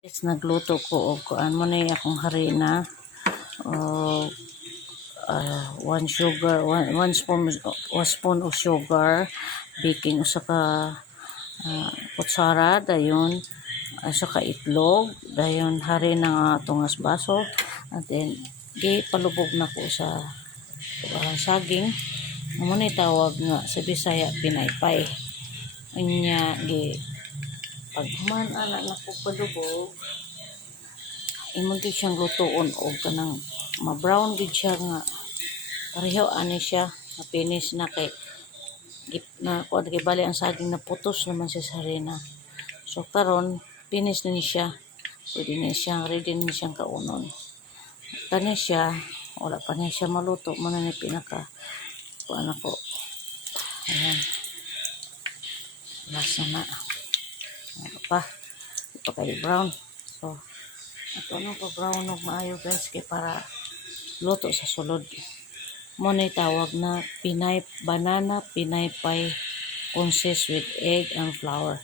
Yes, nagluto ko og kuan mo na akong harina o one sugar, one spoon of sugar, baking usa ka kutsara, dayon usa ka itlog, dayon harina nga tungas baso, and then palubog na ko sa saging. Amo ni tawag nga sa Bisaya pinaypay. Anya gi pag human ana na ko palubog, imo gid siyang lutoon og kanang ma-brown gid siya nga pareho ani siya nga finish na kay na kuan kay bali ang saging na putos naman siya sa harina. So karon finish na ni siya. Pwede na siyang ready na siyang kaunon. Kani siya wala pa niya siya maluto mo na ni pinaka kuan ako. Ayan. Lasa na. Ano pa? Ito kay brown. So ato ano pa brown og maayo guys kay para luto sa sulod. Mo ni tawag na banana pinaypay consist with egg and flour.